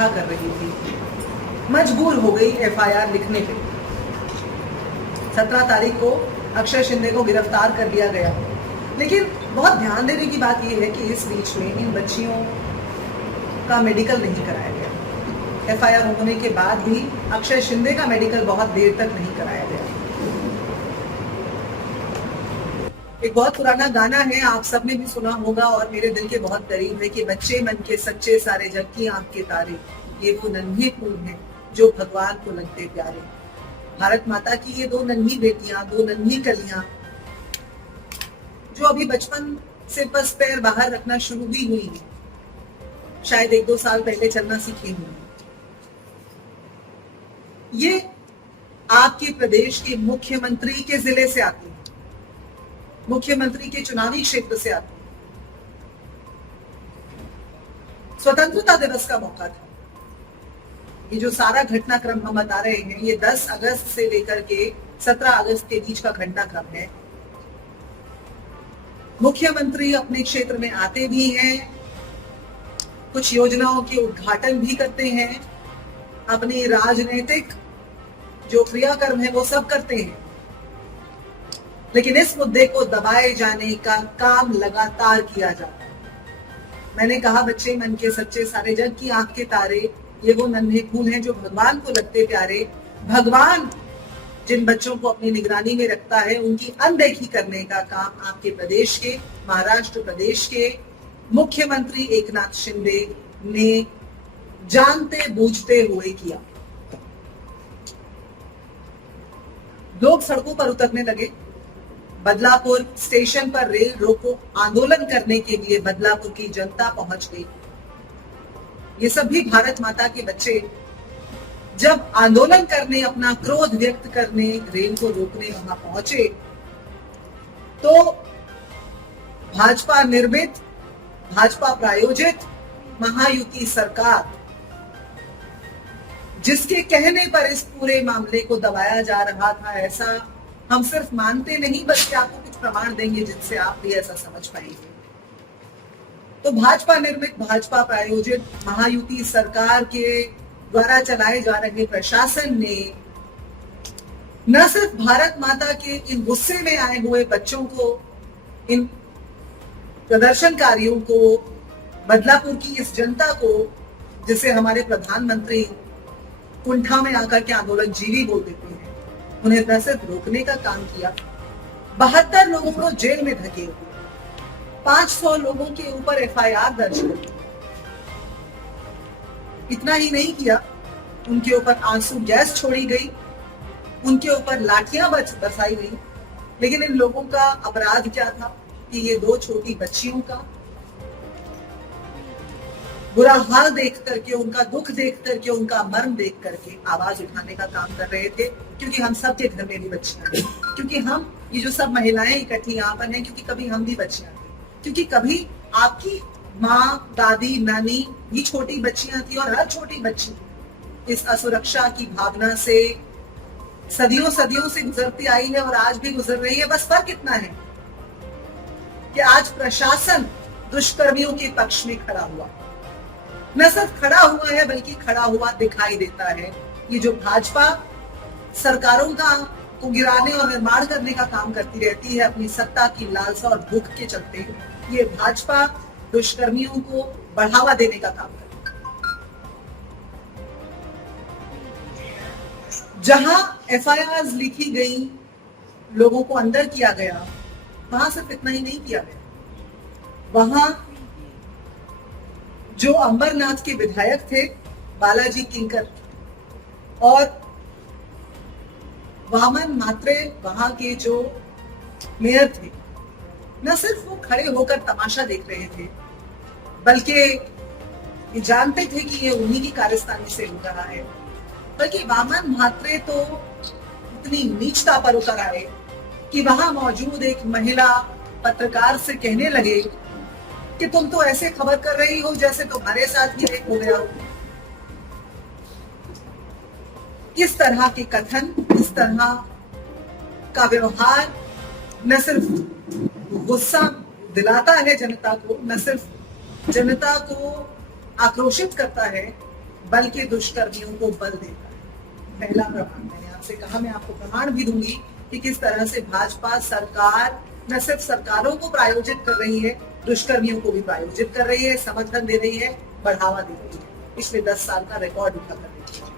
स्पर्धा कर रही थी, मजबूर हो गई एफआईआर लिखने पे। 17 तारीख को अक्षय शिंदे को गिरफ्तार कर लिया गया। लेकिन बहुत ध्यान देने की बात यह है कि इस बीच में इन बच्चियों का मेडिकल नहीं कराया गया। एफआईआर होने के बाद भी अक्षय शिंदे का मेडिकल बहुत देर तक नहीं कराया गया। एक बहुत पुराना गाना है, आप सबने भी सुना होगा और मेरे दिल के बहुत करीब है कि बच्चे मन के सच्चे सारे जग की आंख के तारे, ये वो नन्हे फूल हैं जो भगवान को लगते प्यारे। भारत माता की ये दो नन्ही बेटियां, दो नन्ही कलियां जो अभी बचपन से बस पैर बाहर रखना शुरू भी हुई है, शायद 1-2 साल पहले चलना सीखी हुई। ये आपके प्रदेश के मुख्यमंत्री के जिले से आती है, मुख्यमंत्री के चुनावी क्षेत्र से आती है। स्वतंत्रता दिवस का मौका था। ये जो सारा घटनाक्रम हम बता रहे हैं, ये 10 अगस्त से लेकर के 17 अगस्त के बीच का घटनाक्रम है। मुख्यमंत्री अपने क्षेत्र में आते भी हैं, कुछ योजनाओं के उद्घाटन भी करते हैं, अपनी राजनीतिक जो क्रियाकर्म है वो सब करते हैं, लेकिन इस मुद्दे को दबाए जाने का काम लगातार किया जाता है। मैंने कहा बच्चे मन के सच्चे सारे जग की आंख के तारे, ये वो नन्हे फूल हैं जो भगवान को लगते प्यारे। भगवान जिन बच्चों को अपनी निगरानी में रखता है उनकी अनदेखी करने का काम आपके प्रदेश के, महाराष्ट्र प्रदेश के मुख्यमंत्री एकनाथ शिंदे ने जानते बूझते हुए किया। लोग सड़कों पर उतरने लगे। बदलापुर स्टेशन पर रेल रोको आंदोलन करने के लिए बदलापुर की जनता पहुंच गई। ये सभी भारत माता के बच्चे जब आंदोलन करने, अपना क्रोध व्यक्त करने, रेल को रोकने वहां पहुंचे, तो भाजपा निर्मित, भाजपा प्रायोजित महायुति सरकार, जिसके कहने पर इस पूरे मामले को दबाया जा रहा था, ऐसा हम सिर्फ मानते नहीं बल्कि आपको कुछ प्रमाण देंगे जिनसे आप भी ऐसा समझ पाएंगे। तो भाजपा निर्मित, भाजपा प्रायोजित महायुति सरकार के द्वारा चलाए जा रहे प्रशासन ने न सिर्फ भारत माता के इन गुस्से में आए हुए बच्चों को, इन प्रदर्शनकारियों को, बदलापुर की इस जनता को, जिसे हमारे प्रधानमंत्री कुंठा में आकर के आंदोलन जीवी बोल देते हैं, उन्हें न सिर्फ रोकने का काम किया, 72 लोगों को जेल में धकेल दिया, 500 लोगों के ऊपर एफआईआर दर्ज कर दी। इतना ही नहीं किया, उनके ऊपर आंसू गैस छोड़ी गई, उनके ऊपर लाठियां बरसाई गई। लेकिन इन लोगों का अपराध क्या था कि ये 2 छोटी बच्चियों का बुरा हाल देख करके, उनका दुख देख करके, उनका मर्म देख करके आवाज उठाने का काम कर रहे थे। क्योंकि हम सबके घर में भी बच्चियां हैं, क्योंकि हम ये जो सब महिलाएं इकट्ठी यहाँ पर हैं, क्योंकि कभी हम भी बच्चियां थे, क्योंकि कभी आपकी माँ, दादी, नानी भी छोटी बच्चियां थी और हर छोटी बच्ची इस असुरक्षा की भावना से सदियों सदियों से गुजरती आई है और आज भी गुजर रही है। बस फर्क इतना है कि आज प्रशासन दुष्कर्मियों के पक्ष में खड़ा हुआ, न सिर्फ खड़ा हुआ है बल्कि खड़ा हुआ दिखाई देता है। ये जो भाजपा सरकारों का को गिराने और निर्माण करने का काम करती रहती है अपनी सत्ता की लालसा और भूख के चलते, ये भाजपा दुष्कर्मियों को बढ़ावा देने का काम करती है। जहां एफआईआर लिखी गई, लोगों को अंदर किया गया, वहां सिर्फ इतना ही नहीं किया गया, वहां जो अंबरनाथ के विधायक थे बालाजी किंकर और वामन मात्रे वहां के जो मेयर थे, न सिर्फ वो खड़े होकर तमाशा देख रहे थे बल्कि ये जानते थे कि ये उन्हीं की कारस्तानी से हो रहा है। बल्कि वामन म्हात्रे तो इतनी नीचता पर उतर आए कि वहां मौजूद एक महिला पत्रकार से कहने लगे कि तुम तो ऐसे खबर कर रही हो जैसे तुम्हारे साथ भी एक हो गया हो। इस तरह के कथन, इस तरह का व्यवहार न सिर्फ गुस्सा दिलाता है जनता को, न सिर्फ जनता को आक्रोशित करता है बल के दुष्कर्मियों को बल देता है। पहला प्रमाण मैंने आपसे कहा, मैं आपको प्रमाण भी दूंगी कि किस तरह से भाजपा सरकार न सिर्फ सरकारों को प्रायोजित कर रही है, दुष्कर्मियों को भी प्रायोजित कर रही है, समर्थन दे रही है, बढ़ावा दे रही है। पिछले 10 साल का रिकॉर्ड उठा कर देखिए।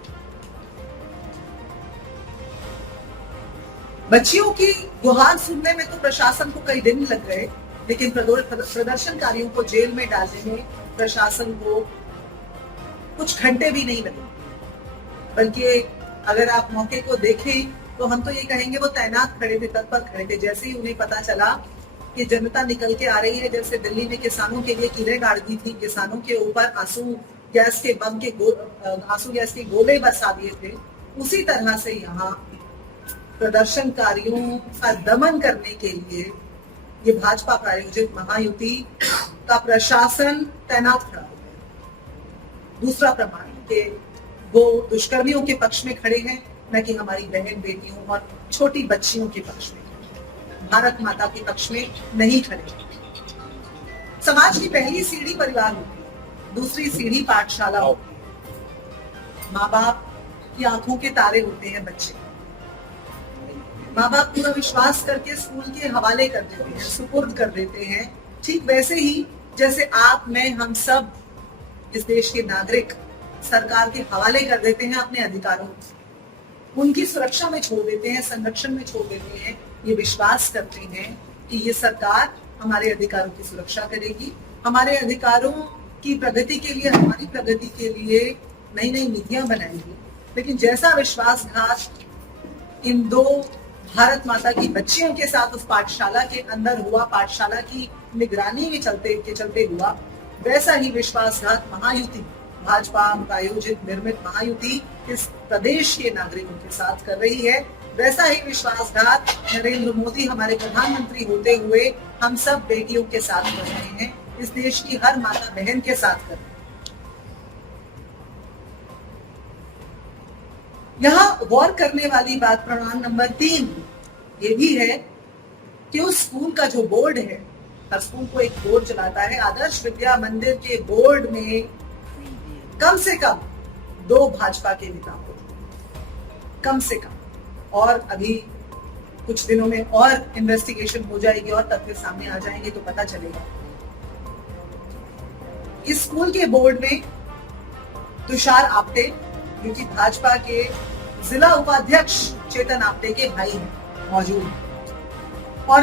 बच्चियों की गुहार सुनने में तो प्रशासन को कई दिन लग गए, लेकिन प्रदर्शनकारियों को जेल में डालने में प्रशासन को कुछ घंटे भी नहीं लगे। बल्कि अगर आप मौके को देखें तो हम तो ये कहेंगे वो तैनात खड़े थे, तत्पर खड़े थे। जैसे ही उन्हें पता चला कि जनता निकल के आ रही है, जैसे दिल्ली में किसानों के लिए कीलें गाड़ दी थी, किसानों के ऊपर आंसू गैस के गोले बरसा दिए थे, उसी तरह से यहाँ प्रदर्शनकारियों का दमन करने के लिए ये भाजपा प्रायोजित महायुति का प्रशासन तैनात खड़ा हो गया। दूसरा प्रमाण कि वो दुष्कर्मियों के पक्ष में खड़े हैं, न कि हमारी बहन बेटियों और छोटी बच्चियों के पक्ष में, भारत माता के पक्ष में नहीं खड़े। समाज की पहली सीढ़ी परिवार होती है, दूसरी सीढ़ी पाठशाला होती है। माँ बाप की आंखों के तारे होते हैं बच्चे। माँ बाप पूरा विश्वास करके स्कूल के हवाले कर देते हैं, सुपुर्द कर देते हैं। ठीक वैसे ही जैसे आप, मैं, हम सब इस देश के नागरिक सरकार के हवाले कर देते हैं अपने अधिकारों, उनकी सुरक्षा में छोड़ देते हैं, संरक्षण में छोड़ देते हैं, ये विश्वास करते हैं कि ये सरकार हमारे अधिकारों की सुरक्षा करेगी, हमारे अधिकारों की प्रगति के लिए, हमारी प्रगति के लिए नई नई नीतियां बनाएगी। लेकिन जैसा विश्वासघात इन दो भारत माता की बच्चियों के साथ उस पाठशाला के अंदर हुआ, पाठशाला की निगरानी में चलते हुआ, वैसा ही विश्वासघात महायुति, भाजपा प्रायोजित निर्मित महायुति इस प्रदेश के नागरिकों के साथ कर रही है। वैसा ही विश्वासघात नरेंद्र मोदी हमारे प्रधानमंत्री होते हुए हम सब बेटियों के साथ कर रहे हैं, इस देश की हर माता बहन के साथ कर रहे हैं। यहाँ गौर करने वाली बात प्रमाण नंबर 3 ये भी है कि उस स्कूल का जो बोर्ड है, हर स्कूल को एक बोर्ड चलाता है, आदर्श विद्या मंदिर के बोर्ड में कम से कम 2 भाजपा के नेता हो, कम से कम। और अभी कुछ दिनों में और इन्वेस्टिगेशन हो जाएगी और तथ्य सामने आ जाएंगे तो पता चलेगा। इस स्कूल के बोर्ड में तुषार आपटे, जो कि भाजपा के जिला उपाध्यक्ष चेतन आपटे के भाई हैं, मौजूद हैं। और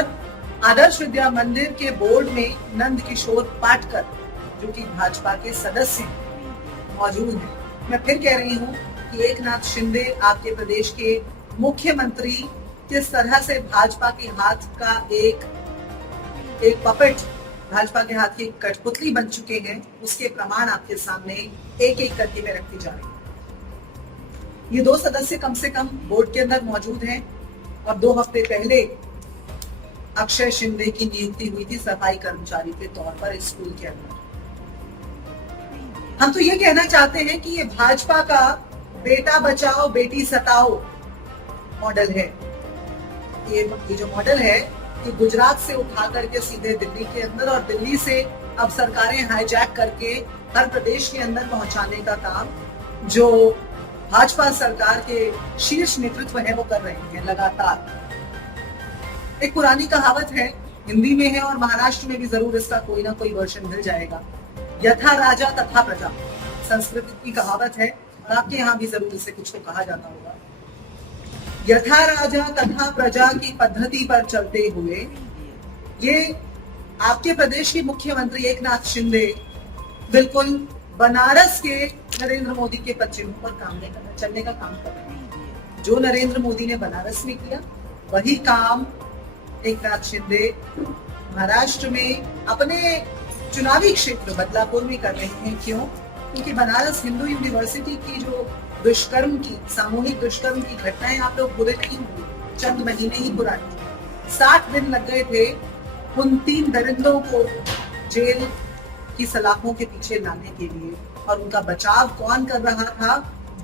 आदर्श विद्या मंदिर के बोर्ड में नंद किशोर पाटकर, जो कि भाजपा के सदस्य मौजूद हैं। मैं फिर कह रही हूँ कि एकनाथ शिंदे, आपके प्रदेश के मुख्यमंत्री, किस तरह से भाजपा के हाथ का एक पपेट, भाजपा के हाथ की कठपुतली बन चुके हैं, उसके प्रमाण आपके सामने एक एक करके मैं रखती जा रही हूँ। ये 2 सदस्य कम से कम बोर्ड के अंदर मौजूद हैं और 2 हफ्ते पहले अक्षय शिंदे की नियुक्ति हुई थी सफाई कर्मचारी के तौर पर इस स्कूल के अंदर। हम तो ये कहना चाहते हैं कि ये भाजपा का बेटा बचाओ बेटी सताओ मॉडल है। ये जो मॉडल है कि गुजरात से उठा करके सीधे दिल्ली के अंदर और दिल्ली से अब सरकारें हाईजैक करके हर प्रदेश के अंदर पहुंचाने का काम जो भाजपा सरकार के शीर्ष नेतृत्व है वो कर रहे हैं लगातार। एक पुरानी कहावत है, हिंदी में है और महाराष्ट्र में भी जरूर इसका कोई ना कोई वर्जन मिल जाएगा, यथा राजा तथा प्रजा, संस्कृत की कहावत है और आपके यहाँ भी जरूर इसे कुछ तो कहा जाता होगा। यथा राजा तथा प्रजा की पद्धति पर चलते हुए ये आपके प्रदेश के मुख्यमंत्री एकनाथ शिंदे बिल्कुल बनारस के नरेंद्र मोदी के पश्चिम पर चलने का काम कर रहे हैं। जो नरेंद्र मोदी ने बनारस में किया वही काम एकनाथ शिंदे महाराष्ट्र में अपने चुनावी क्षेत्र बदलापुर में कर रहे हैं। क्यों? क्योंकि बनारस हिंदू यूनिवर्सिटी की जो दुष्कर्म की, सामूहिक दुष्कर्म की घटनाएं आप लोग भूले नहीं होंगे, चंद महीने ही पुरानी, 60 दिन लग गए थे उन 3 दरिंदों को जेल की सलाखों के पीछे लाने के लिए। और उनका बचाव कौन कर रहा था?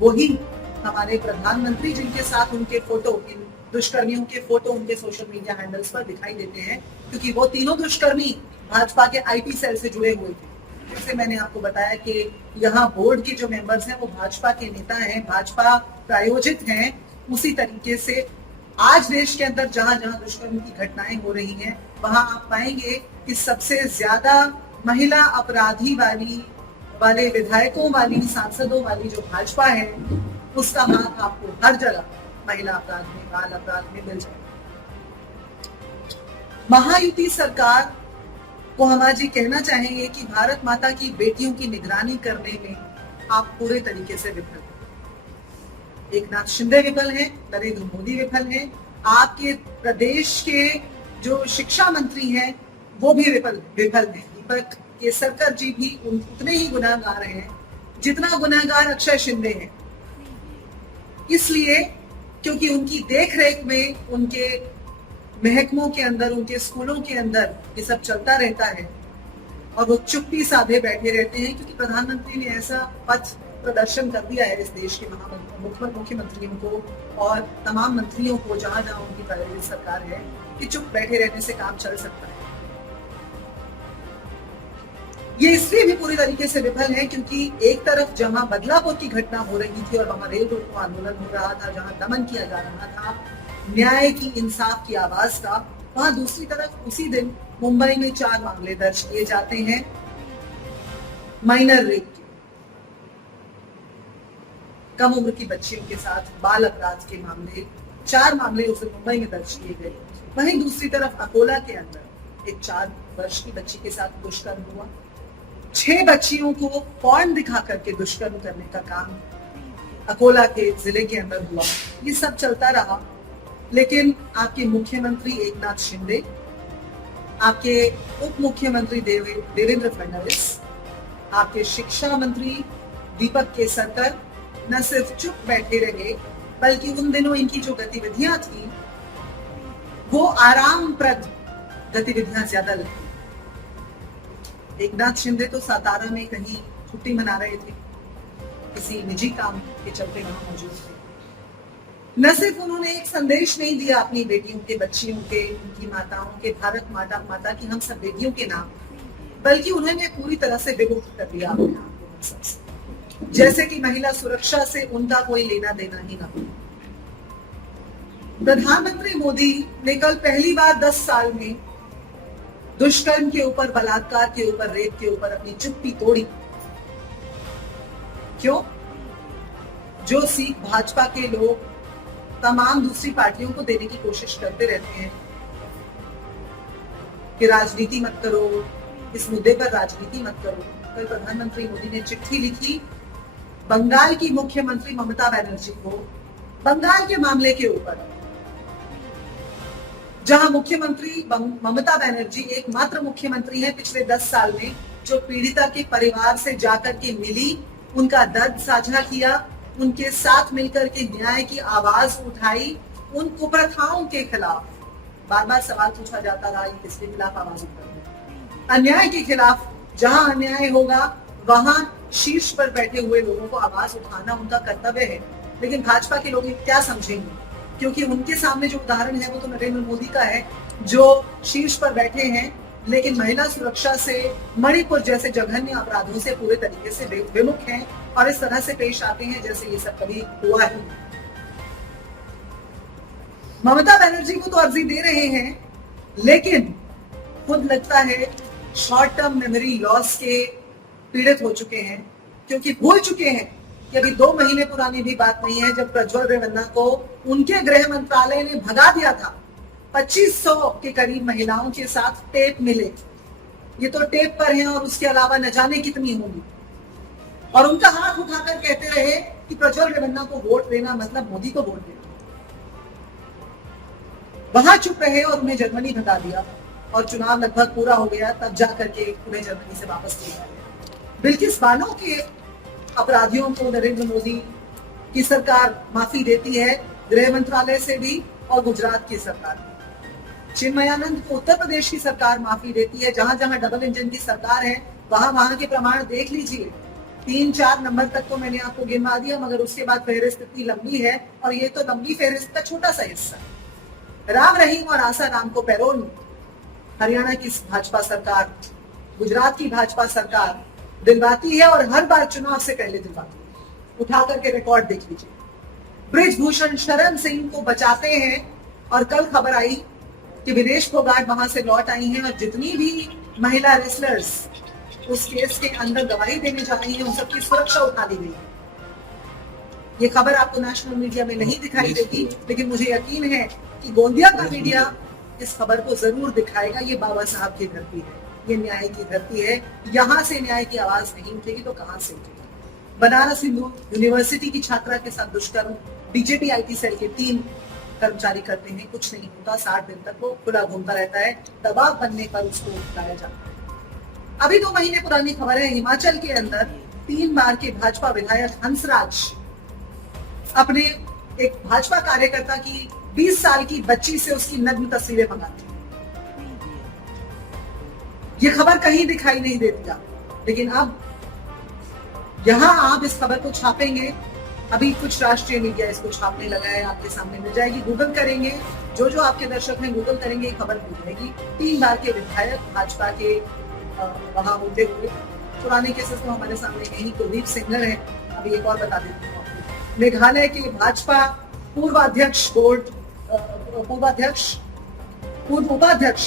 वही हमारे प्रधानमंत्री, जिनके साथ उनके फोटो, इन दुष्कर्मियों के फोटो उनके सोशल मीडिया हैंडल्स पर दिखाई देते हैं, क्योंकि वो तीनों दुष्कर्मी भाजपा के आईटी सेल से जुड़े हुए थे। जैसे मैंने आपको बताया कि यहाँ बोर्ड के जो मेंबर्स हैं वो भाजपा के नेता हैं, भाजपा प्रायोजित हैं। उसी तरीके से आज देश के अंदर जहां जहां दुष्कर्म की घटनाएं हो रही हैं वहां आप पाएंगे कि सबसे ज्यादा महिला अपराधी वाले विधायकों वाली, सांसदों वाली जो भाजपा है, उसका हाथ आपको हर जगह महिला अपराध में, बाल अपराध में मिल जाएगा। महायुति सरकार को हम आज ये कहना चाहेंगे कि भारत माता की बेटियों की निगरानी करने में आप पूरे तरीके से विफल हैं। एकनाथ शिंदे विफल हैं, नरेंद्र मोदी विफल हैं, आपके प्रदेश के जो शिक्षा मंत्री हैं वो भी विफल हैं। दीपक केसरकर जी भी उतने ही गुनाहगार हैं जितना गुनाहगार अक्षय शिंदे हैं। इसलिए क्योंकि उनकी देखरेख में, उनके महकमों के अंदर, उनके स्कूलों के अंदर ये सब चलता रहता है और वो चुप्पी साधे बैठे रहते हैं, क्योंकि प्रधानमंत्री ने ऐसा पथ प्रदर्शन कर दिया है इस देश के मुख्यमंत्रियों को और तमाम मंत्रियों को, जहां जहां उनकी प्रायोजित सरकार है, कि चुप बैठे रहने से काम चल सकता है। ये इसलिए भी पूरी तरीके से विफल है क्योंकि एक तरफ जहां बदलापुर की घटना हो रही थी और वहां रेल रोको आंदोलन हो रहा था, जहां दमन किया जा रहा था न्याय की, इंसाफ की आवाज का, वहां दूसरी तरफ उसी दिन मुंबई में 4 मामले दर्ज किए जाते हैं माइनर रेप के, कम उम्र की बच्चियों के साथ बाल अपराध के मामले, 4 मामले उस दिन मुंबई में दर्ज किए गए। वहीं दूसरी तरफ अकोला के अंदर एक 4 वर्ष की बच्ची के साथ दुष्कर्म हुआ, 6 बच्चियों को पॉर्न दिखा करके दुष्कर्म करने का काम अकोला के जिले के अंदर हुआ। ये सब चलता रहा, लेकिन आपके मुख्यमंत्री एकनाथ शिंदे, आपके उप मुख्यमंत्री देवेंद्र फडणवीस, आपके शिक्षा मंत्री दीपक केसरकर न सिर्फ चुप बैठे रहे, बल्कि उन दिनों इनकी जो गतिविधियां थी वो आरामप्रद गतिविधियां ज्यादा लगी। एकनाथ शिंदे तो सातारा में कहीं छुट्टी मना रहे थे, किसी निजी काम के चलते वहां मौजूद थे। न सिर्फ उन्होंने एक संदेश नहीं दिया अपनी बेटियों के, बच्चियों के, उनकी माताओं के, भारत माता की हम सब बेटियों के नाम, बल्कि उन्होंने पूरी तरह से विमुक्त कर दिया अपने आप को सबसे, जैसे कि महिला सुरक्षा से उनका कोई लेना देना ही ना हो। प्रधानमंत्री मोदी ने कल पहली बार 10 साल में दुष्कर्म के ऊपर, बलात्कार के ऊपर, रेप के ऊपर अपनी चुप्पी तोड़ी। क्यों? जो सीख भाजपा के लोग तमाम दूसरी पार्टियों को देने की कोशिश करते रहते हैं कि राजनीति मत करो, इस मुद्दे पर राजनीति मत करो। कल प्रधानमंत्री मोदी ने चिट्ठी लिखी बंगाल की मुख्यमंत्री ममता बनर्जी को, बंगाल के मामले के ऊपर, जहां मुख्यमंत्री ममता बनर्जी एकमात्र मुख्यमंत्री है पिछले 10 साल में जो पीड़िता के परिवार से जाकर के मिली, उनका दर्द साझा किया, उनके साथ मिलकर के न्याय की आवाज उठाई, उन कुप्रथाओं के खिलाफ बार बार सवाल पूछा जाता रहा, किसके खिलाफ आवाज उठाई? अन्याय के खिलाफ, जहां अन्याय होगा वहां शीर्ष पर बैठे हुए लोगों को आवाज उठाना उनका कर्तव्य है। लेकिन भाजपा के लोग क्या समझेंगे, क्योंकि उनके सामने जो उदाहरण है वो तो नरेंद्र मोदी का है, जो शीर्ष पर बैठे हैं लेकिन महिला सुरक्षा से, मणिपुर जैसे जघन्य अपराधों से पूरे तरीके से विमुख हैं और इस तरह से पेश आते हैं जैसे ये सब कभी हुआ ही नहीं। ममता बनर्जी को तो अर्जी दे रहे हैं, लेकिन खुद लगता है शॉर्ट टर्म मेमोरी लॉस के पीड़ित हो चुके हैं, क्योंकि भूल चुके हैं कि अभी 2 महीने पुरानी भी बात नहीं है जब प्रज्वल रेवन्ना को उनके गृह मंत्रालय ने भगा दिया था। 2500 के करीब महिलाओं के साथ टेप मिले, ये तो टेप पर हैं और उसके अलावा न जाने कितनी होंगी, और उनका हाथ उठाकर कहते रहे कि प्रज्वल रेवन्ना को वोट देना मतलब मोदी को वोट देना। वहां चुप रहे और उन्हें जर्मनी भगा दिया और चुनाव लगभग पूरा हो गया, तब जाकर के उन्हें जर्मनी से वापस लिया गया। बिल्किस बानो के अपराधियों को नरेंद्र मोदी की सरकार माफी देती है, गृह मंत्रालय से भी और गुजरात की सरकार भी। चिन्मयानंद को उत्तर प्रदेश की सरकार माफी देती है। जहां जहां डबल इंजन की सरकार है वहां वहां के प्रमाण देख लीजिए। 3-4 नंबर तक तो मैंने आपको गिनवा दिया, मगर उसके बाद फहरिस्त इतनी लंबी है और ये तो लंबी फहरिस्त का छोटा सा हिस्सा। राम रहीम और आसा राम को पैरोल, हरियाणा की भाजपा सरकार, गुजरात की भाजपा सरकार दिलवाती है और हर बार चुनाव से पहले दिलवाती है। उठा करके रिकॉर्ड देख लीजिए। ब्रिजभूषण शरण सिंह को बचाते हैं और कल खबर आई कि विदेश फोगाट वहां से लौट आई हैं और जितनी भी महिला रेसलर्स उस केस के अंदर गवाही देने जा रही हैं उन सबकी सुरक्षा उठा ली गई है। ये खबर आपको नेशनल मीडिया में नहीं दिखाई देगी, लेकिन मुझे यकीन है कि गोंदिया का मीडिया इस खबर को जरूर दिखाएगा। ये बाबा साहब की धरती है, ये न्याय की धरती है। यहां से न्याय की आवाज नहीं उठेगी तो कहां से उठेगी। बनारस हिंदू यूनिवर्सिटी की छात्रा के साथ दुष्कर्म, बीजेपी आईटी सेल के 3 कर्मचारी करते हैं, कुछ नहीं होता। 60 दिन तक वो खुला घूमता रहता है, दबाव बनने पर उसको उठाया जाता है। अभी 2 महीने पुरानी खबर है, हिमाचल के अंदर 3 बार के भाजपा विधायक हंसराज अपने एक भाजपा कार्यकर्ता की 20 साल की बच्ची से उसकी नग्न तस्वीरें मंगाते हैं। ये खबर कहीं दिखाई नहीं देती आप, लेकिन अब यहां आप इस खबर को छापेंगे। अभी कुछ राष्ट्रीय मीडिया इसको छापने लगा है, आपके सामने मिल जाएगी। गूगल करेंगे, जो आपके दर्शक हैं गूगल करेंगे, खबर मिल जाएगी। 3 बार के विधायक भाजपा के वहां होते हुए। पुराने केसेस तो हमारे सामने है ही। कुलदीप सिंगर है, अभी एक और बता देती हूँ आपको। मेघालय के भाजपा पूर्व उपाध्यक्ष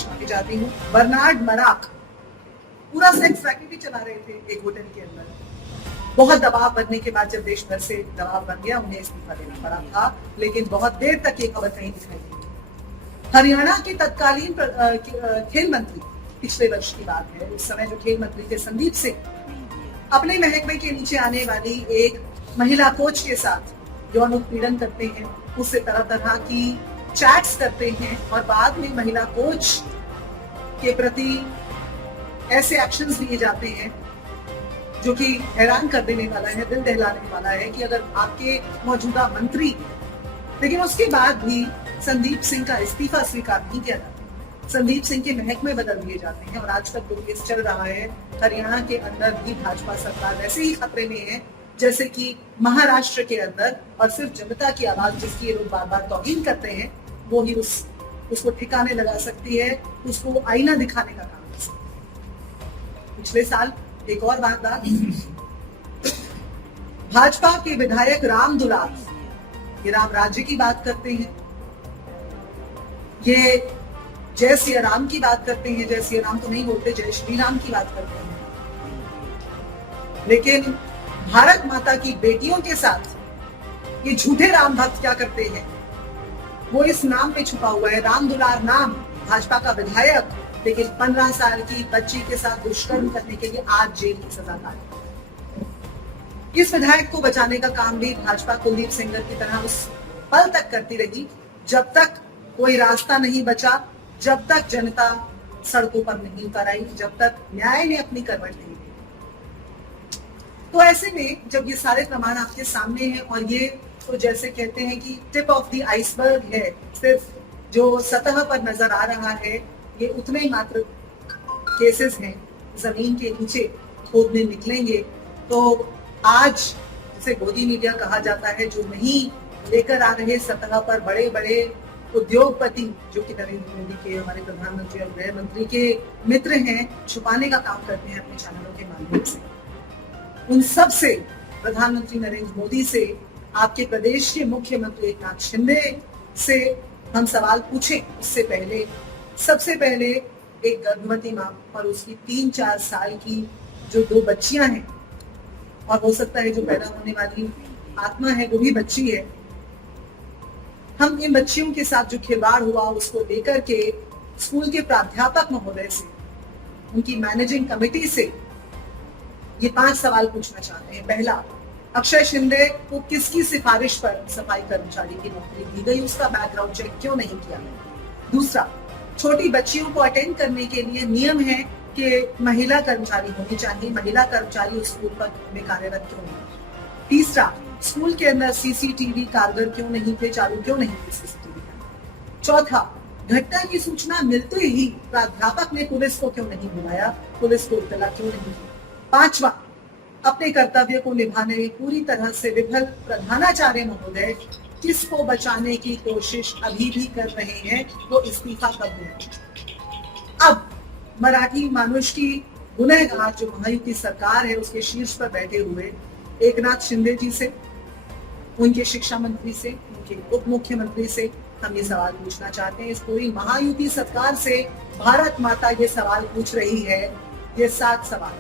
मानी जाती हूँ बर्नार्ड मराक, पूरा सेक्स रैकेट ही चला रहे थे एक होटल के अंदर। बहुत दबाव बनने के बाद जब देश भर से दबाव बन गया, उन्हें इस्तीफा देना पड़ा था, लेकिन बहुत देर तक ये खबर कहीं दिखाई नहीं। हरियाणा के तत्कालीन खेल मंत्री, पिछले वर्ष की बात है, उस समय जो खेल मंत्री थे संदीप सिंह, अपने महकमे के नीचे आने वाली एक महिला कोच के साथ यौन उत्पीड़न करते हैं, उससे तरह तरह की चैट्स करते हैं और बाद में महिला कोच के प्रति ऐसे एक्शंस लिए जाते हैं जो कि हैरान कर देने वाला है, दिल दहलाने वाला है कि अगर आपके मौजूदा मंत्री, लेकिन उसके बाद भी संदीप सिंह का इस्तीफा स्वीकार नहीं किया जाता। संदीप सिंह के महकमे बदल दिए जाते हैं और आज तक जो केस चल रहा है, हरियाणा के अंदर भी भाजपा सरकार वैसे ही खतरे में है जैसे कि महाराष्ट्र के अंदर। और सिर्फ जनता की आवाज जिसकी ये लोग बार बार तौहीन करते हैं, वो ही उसको ठिकाने लगा सकती है, उसको आईना दिखाने का काम कर सकती है। पिछले साल एक और वारदात, भाजपा के विधायक राम दुलार, ये राम राज्य की बात करते हैं, ये जय श्री राम की बात करते हैं। जय श्री राम तो नहीं बोलते, जय श्री राम की बात करते हैं। लेकिन भारत माता की बेटियों के साथ ये झूठे राम भक्त क्या करते हैं, वो इस नाम पे छुपा हुआ है। राम दुलार नाम, भाजपा का विधायक, लेकिन 15 साल की बच्ची के साथ दुष्कर्म करने के लिए आज जेल की सजा पाई। इस विधायक को बचाने का काम भी भाजपा कुलदीप सिंगर की तरह उस पल तक करती रही जब तक कोई रास्ता नहीं बचा, जब तक जनता सड़कों पर नहीं उतर आई, जब तक न्याय ने अपनी करवट नहीं ली। तो ऐसे में जब ये सारे प्रमाण आपके सामने हैं और ये तो जैसे कहते हैं कि टिप ऑफ द आइसबर्ग है, सिर्फ जो सतह पर नजर आ रहा है, ये उतने ही मात्र केसेस हैं। जमीन के नीचे खोदने निकलेंगे तो आज जिसे गोदी मीडिया कहा जाता है, जो नहीं लेकर आ रहे सतह पर बड़े बड़े उद्योगपति, जो कि नरेंद्र मोदी के, हमारे प्रधानमंत्री और गृह मंत्री के मित्र हैं, छुपाने का काम करते हैं अपने चैनलों के माध्यम से। उन सब से, प्रधानमंत्री नरेंद्र मोदी से, आपके प्रदेश के मुख्यमंत्री एकनाथ शिंदे से हम सवाल पूछें उससे पहले सबसे पहले एक गर्भवती माँ और उसकी 3-4 साल की जो 2 बच्चियां हैं, और हो सकता है जो पैदा होने वाली आत्मा है वो भी बच्ची है, हम इन बच्चियों के साथ जो खिलवाड़ हुआ उसको लेकर के स्कूल के प्राध्यापक महोदय से, उनकी मैनेजिंग कमेटी से ये 5 सवाल पूछना चाहते हैं। पहला, अक्षय शिंदे को किसकी सिफारिश पर सफाई कर्मचारी की नौकरी दी गई, उसका बैकग्राउंड चेक क्यों नहीं किया गया। दूसरा, छोटी बच्चियों को अटेंड करने के लिए नियम है कि महिला कर्मचारी होनी चाहिए, महिला कर्मचारी उस स्कूल पर में कार्यरत क्यों नहीं। तीसरा, स्कूल के अंदर सीसीटीवी कारगर क्यों नहीं थे, चालू क्यों नहीं थे सीसीटीवी। चौथा, घटना की सूचना मिलते ही प्राध्यापक ने पुलिस को क्यों नहीं बुलाया, पुलिस को इत्तला क्यों नहीं की। पांचवा, अपने कर्तव्य को निभाने में पूरी तरह से विफल प्रधानाचार्य महोदय किसको बचाने की कोशिश अभी भी कर रहे हैं, वो इस्तीफा कब देंगे। अब मराठी मानुष की गुनहगार जो महायुति सरकार है उसके शीर्ष पर बैठे हुए एकनाथ शिंदे जी से, उनके शिक्षा मंत्री से, उनके उप मुख्यमंत्री से हम ये सवाल पूछना चाहते हैं। इस पूरी महायुति सरकार से भारत माता ये सवाल पूछ रही है, ये 7 सवाल।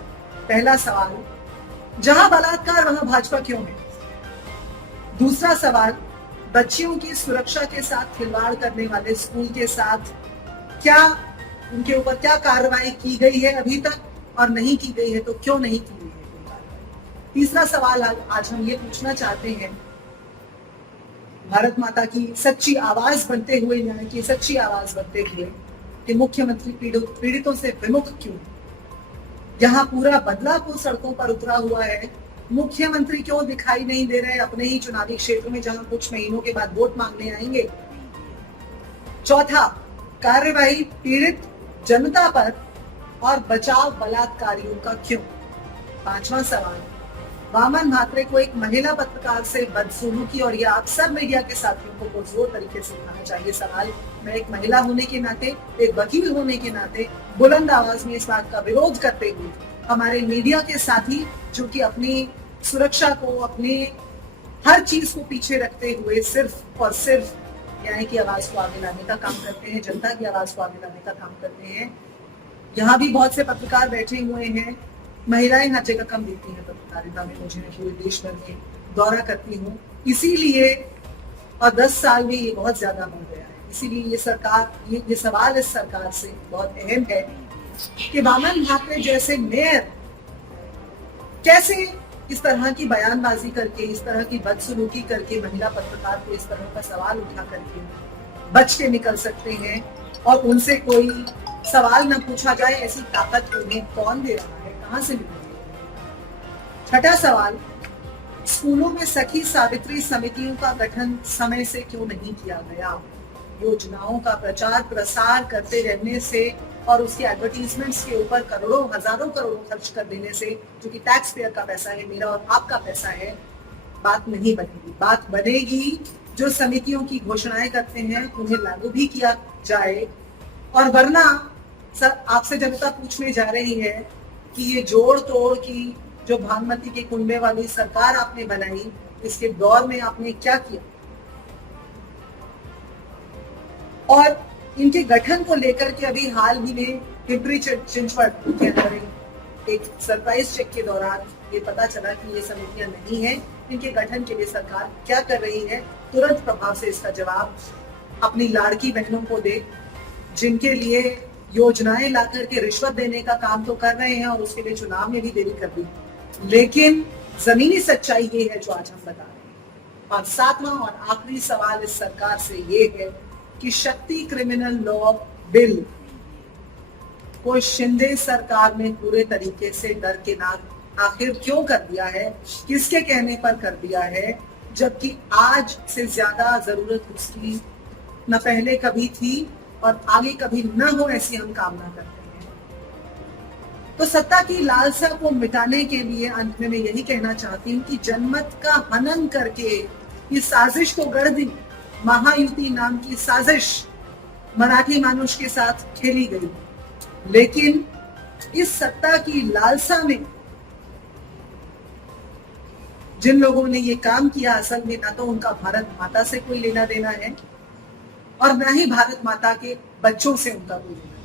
पहला सवाल, जहां बलात्कार वहां भाजपा क्यों है? दूसरा सवाल, बच्चियों की सुरक्षा के साथ खिलवाड़ करने वाले स्कूल के साथ क्या उनके ऊपर क्या कार्रवाई की गई है अभी तक, और नहीं की गई है तो क्यों नहीं की गई है कोई कार्रवाई? तीसरा सवाल आज हम ये पूछना चाहते हैं, भारत माता की सच्ची आवाज बनते हुए, न्याय की सच्ची आवाज बनते हुए, कि मुख्यमंत्री पीड़ितों से विमुख क्यों? यहाँ पूरा बदलापुर सड़कों पर उतरा हुआ है, मुख्यमंत्री क्यों दिखाई नहीं दे रहे अपने ही चुनावी क्षेत्र में जहां कुछ महीनों के बाद वोट मांगने आएंगे? चौथा, कार्यवाही पीड़ित जनता पर और बचाव बलात्कारियों का क्यों? पांचवा सवाल, वामन म्हात्रे को एक महिला पत्रकार से बदसलूकी, और यह अक्सर मीडिया के साथियों को पुरजोर तरीके से उठाना चाहिए सवाल। मैं एक महिला होने के नाते, एक वकील होने के नाते बुलंद आवाज में इस बात का विरोध करते हुए हमारे मीडिया के साथी जो कि अपनी सुरक्षा को, अपने हर चीज को पीछे रखते हुए सिर्फ और सिर्फ न्याय की आवाज को आगे लाने का काम करते हैं, जनता की आवाज को आगे लाने का काम करते हैं। यहाँ भी बहुत से पत्रकार बैठे हुए हैं, महिलाएं हर जगह कम दिखती हैं पत्रकारिता में, मुझे पूरे देश भर में दौरा करती हूँ, इसीलिए, और 10 साल में ये बहुत ज्यादा हो गया है, इसीलिए ये सरकार, ये सवाल इस सरकार से बहुत अहम है कि वामन म्हात्रे जैसे मेयर कैसे इस तरह की बयानबाजी करके, इस तरह की बदसलूकी करके महिला पत्रकार को इस तरह का सवाल उठा करके बच के निकल सकते हैं, और उनसे कोई सवाल न पूछा जाए ऐसी ताकत उन्हें कौन दे रहा है, कहां से मिल रही है? छठा सवाल, स्कूलों में सखी सावित्री समितियों का गठन समय से क्यों नहीं किया गया? योजनाओं का प्रचार प्रसार करते रहने से और उसके एडवर्टीजमेंट्स के ऊपर करोड़ों, हजारों करोड़ों खर्च कर देने से, जो कि टैक्स पेयर का पैसा है, मेरा और आपका पैसा है, बात नहीं बनेगी। बात बनेगी जो समितियों की घोषणाएं करते हैं उन्हें लागू भी किया जाए, और वरना सर आपसे जनता पूछने जा रही है कि ये जोड़ तोड़ की जो भानुमति के कुंबे वाली सरकार आपने बनाई, इसके दौर में आपने क्या किया? और इनके गठन को लेकर के अभी हाल ही में पिंपरी चिंचवड के अंदर एक सरप्राइज चेक के दौरान ये पता चला कि ये समितियां नहीं है। इनके गठन के लिए सरकार क्या कर रही है? तुरंत प्रभाव से इसका जवाब अपनी लाड़की बहनों को दे, जिनके लिए योजनाएं ला करके रिश्वत देने का काम तो कर रहे हैं और उसके लिए चुनाव में भी देरी कर दी, लेकिन जमीनी सच्चाई ये है जो आज हम बता रहे हैं। और 7वां और आखिरी सवाल इस सरकार से ये है कि शक्ति क्रिमिनल लॉ बिल को शिंदे सरकार ने पूरे तरीके से दरकिनार आखिर क्यों कर दिया है, किसके कहने पर कर दिया है, जबकि आज से ज्यादा जरूरत उसकी न पहले कभी थी और आगे कभी न हो, ऐसी हम कामना करते हैं। तो सत्ता की लालसा को मिटाने के लिए अंत में मैं यही कहना चाहती हूँ कि जनमत का हनन करके इस साजिश को गढ़ दी, महायुति नाम की साजिश मराठी मानुष के साथ खेली गई, लेकिन इस सत्ता की लालसा में जिन लोगों ने ये काम किया, असल में ना तो उनका भारत माता से कोई लेना देना है और ना ही भारत माता के बच्चों से उनका कोई लेना देना।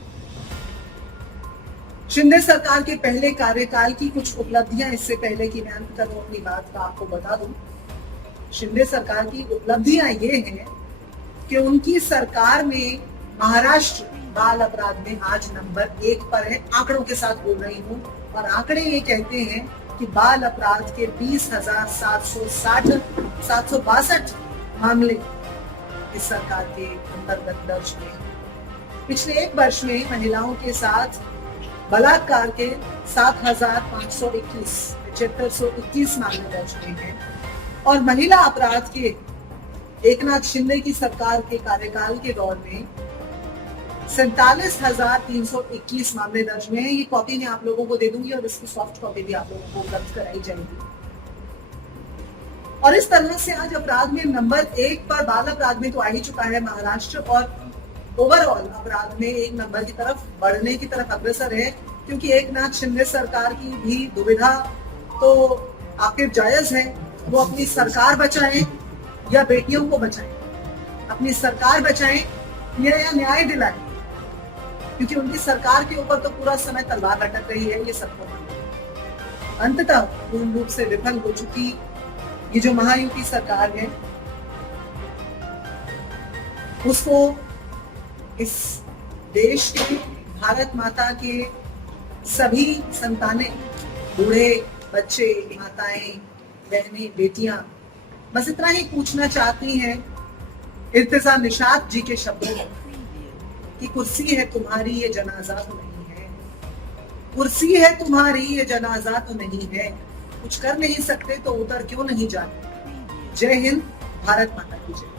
शिंदे सरकार के पहले कार्यकाल की कुछ उपलब्धियां, इससे पहले कि मैं अंत कर दूं अपनी बात का आपको बता दूं, शिंदे सरकार की उपलब्धियां ये हैं कि उनकी सरकार में महाराष्ट्र बाल अपराध में आज नंबर 1 पर है। आंकड़ों के साथ बोल रही हूँ, और आंकड़े ये कहते हैं कि बाल अपराध के 20,762 मामले इस सरकार के अंतर्गत दर्ज हुए। पिछले 1 वर्ष में महिलाओं के साथ बलात्कार के 7,521 मामले दर्ज हुए हैं, और महिला अपराध के एकनाथ शिंदे की सरकार के कार्यकाल के दौर में 47,321 मामले दर्ज हुए हैं। ये कॉपी मैं आप लोगों को दे दूंगी और इसकी सॉफ्ट कॉपी भी आप लोगों को उपलब्ध कराई जाएगी। और इस तरह से आज अपराध में नंबर 1 पर, बाल अपराध में तो आ ही चुका है महाराष्ट्र, और ओवरऑल अपराध में 1 नंबर की तरफ बढ़ने की तरफ अग्रसर है। क्योंकि एकनाथ शिंदे सरकार की भी दुविधा तो आखिर जायज है। वो अपनी सरकार बचाएं या बेटियों को बचाएं, अपनी सरकार बचाएं या न्याय दिलाएं, क्योंकि उनकी सरकार के ऊपर तो पूरा समय तलवार लटक रही है, ये सबको मालूम है। अंततः पूर्ण रूप से विफल हो चुकी ये जो महायुति सरकार है, उसको इस देश के, भारत माता के सभी संतानें, बूढ़े, बच्चे, माताएं, बहनें, बेटियां बस इतना ही पूछना चाहती हैं इर्तिजा निशात जी के शब्दों में कि कुर्सी है तुम्हारी ये जनाजा तो नहीं है, कुर्सी है तुम्हारी ये जनाजा तो नहीं है, कुछ कर नहीं सकते तो उतर क्यों नहीं जाते। जय हिंद, भारत माता की जय।